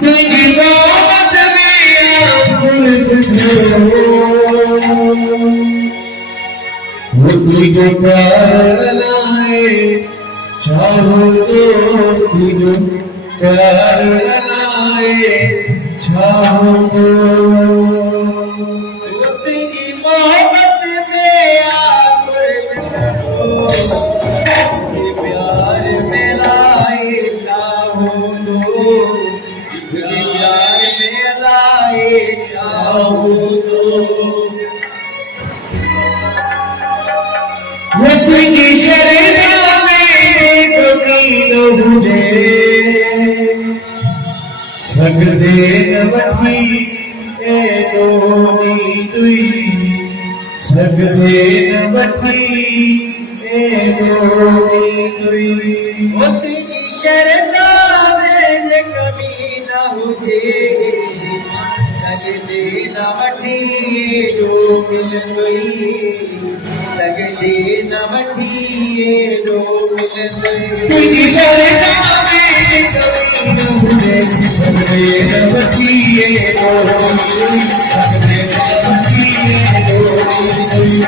तुझी मोहब्बत वो तुझे प्यार लाए चाहो तो तुझे प्यार लाए चाहो तो तेरी मोहब्बत में आकर प्यार में लाए चाहो तो प्यार में लाए चाहो तो वो तुझी शरदा में कभी न मुझे सकते न वठी ए दोनी तुई सकते न वठी ए दोनी तुई वो तुझी शरदा में कभी न मुझे सकते न वठी जो मिल गई सकते न वठी जो मिल गई तुझी शरदा में कभी न मुझे सकते न वठी जो मिल गई सकते न वठी जो मिल गई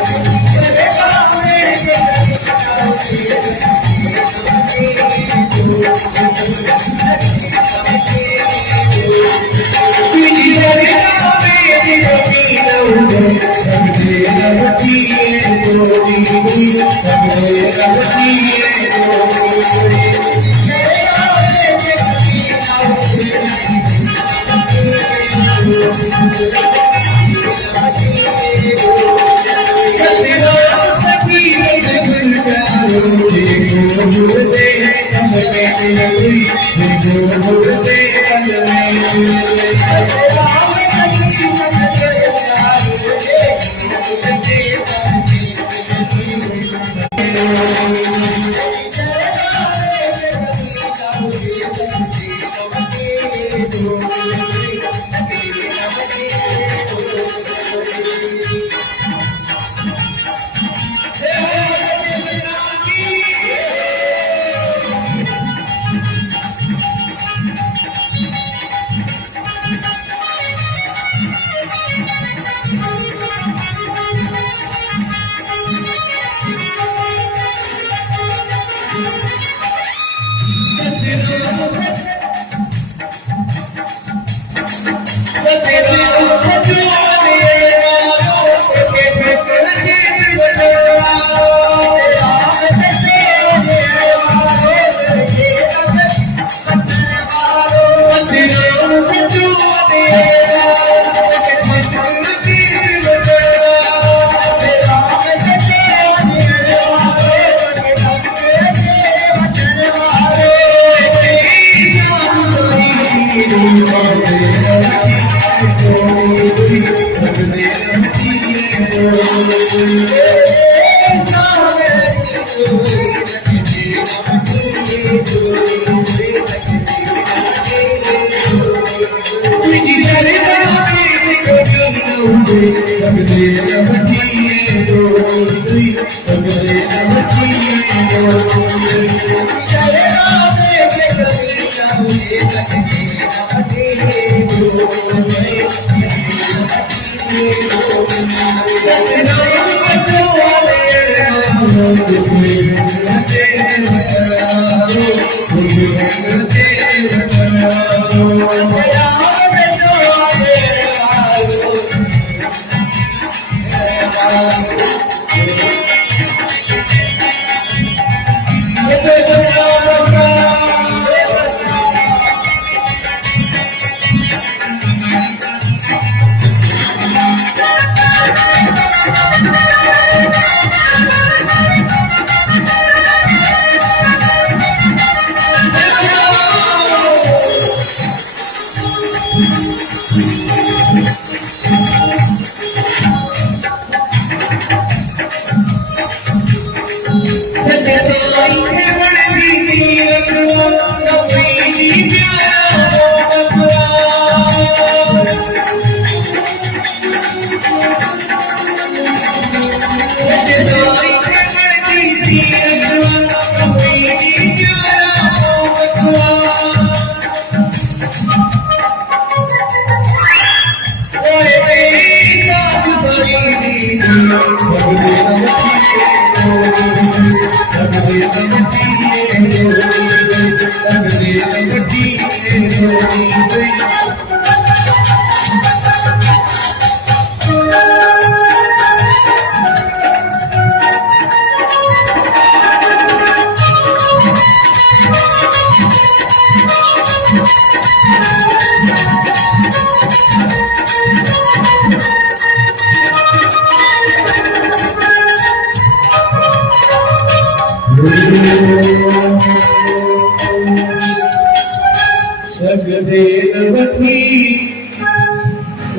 सगदे नवथी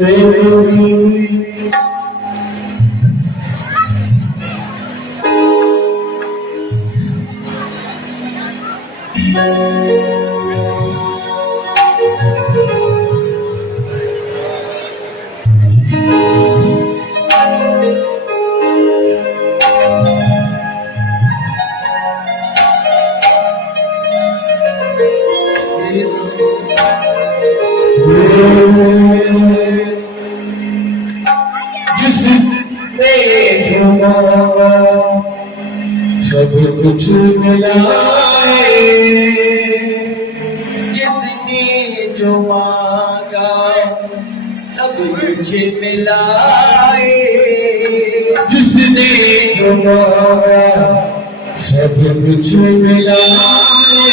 ओरी जिसने जुमावा सब कुछ मिलाए, जिसने जो मांगा सब कुछ मिलाए, जिसने जो मांगा सब कुछ मिलाए,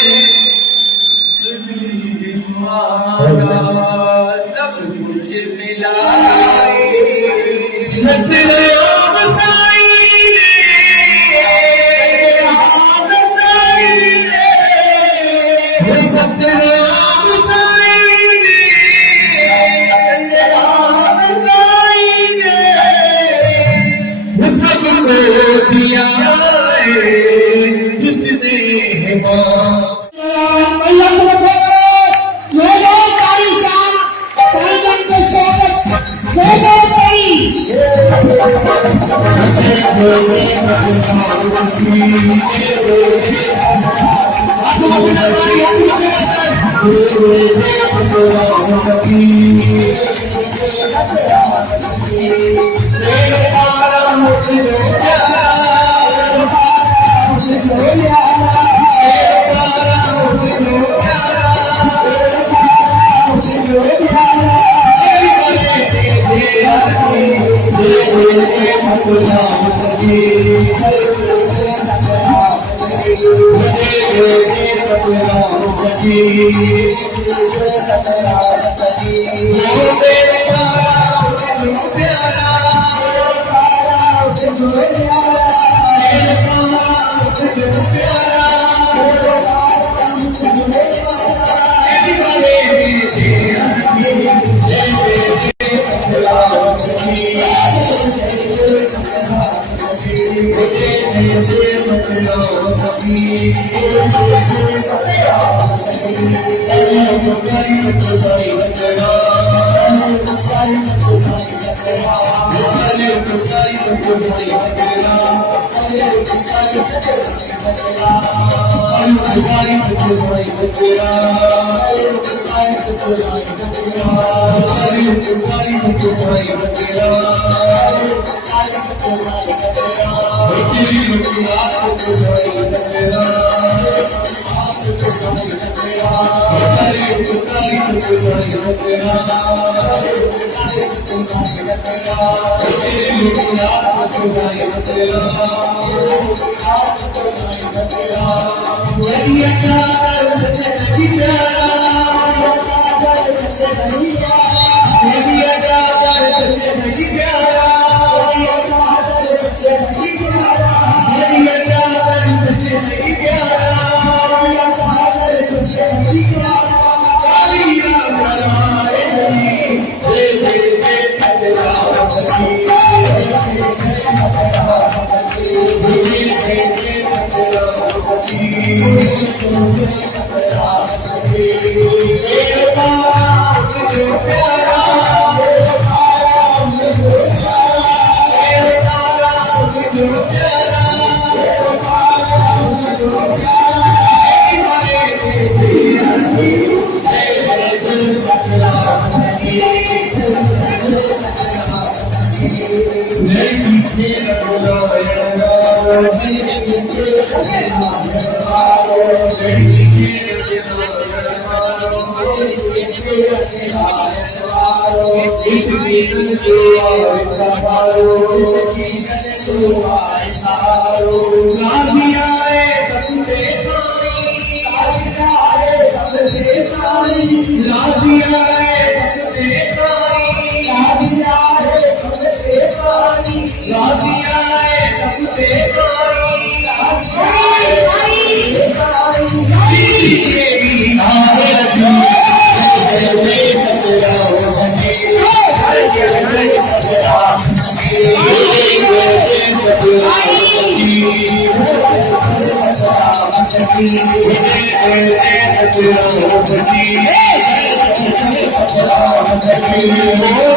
सब कुछ मिलाए। सतराम साईं रे, सतराम साईं रे, सबको दिया जिसने Radhiya Oh